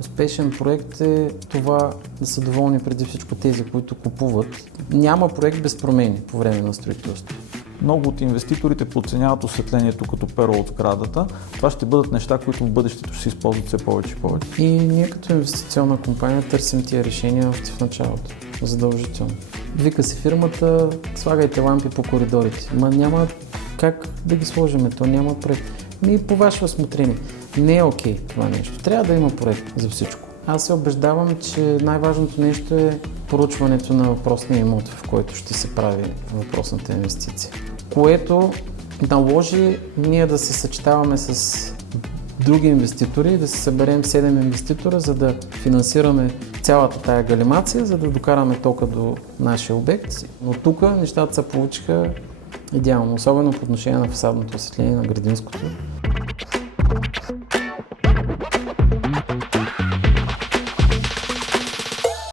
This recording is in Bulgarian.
Успешен проект е това да са доволни преди всичко тези, които купуват. Няма проект без промени по време на строителство. Много от инвеститорите подценяват осветлението като перо от сградата. Това ще бъдат неща, които в бъдещето ще се използват все повече и повече. И ние като инвестиционна компания търсим тия решения в началото. Задължително. Вика си фирмата, слагайте лампи по коридорите. Ма няма как да ги сложим, то няма проект. И по ваше осмотрение. Не е окей това нещо. Трябва да има проект за всичко. Аз се убеждавам, че най-важното нещо е поручването на въпросния имот, в който ще се прави въпросната инвестиция. Което наложи ние да се съчетаваме с други инвеститори, да се съберем 7 инвеститора, за да финансираме цялата тая галимация, за да докараме тока до нашия обект. Но тук нещата се получиха идеално, особено по отношение на фасадното осветление на градинското.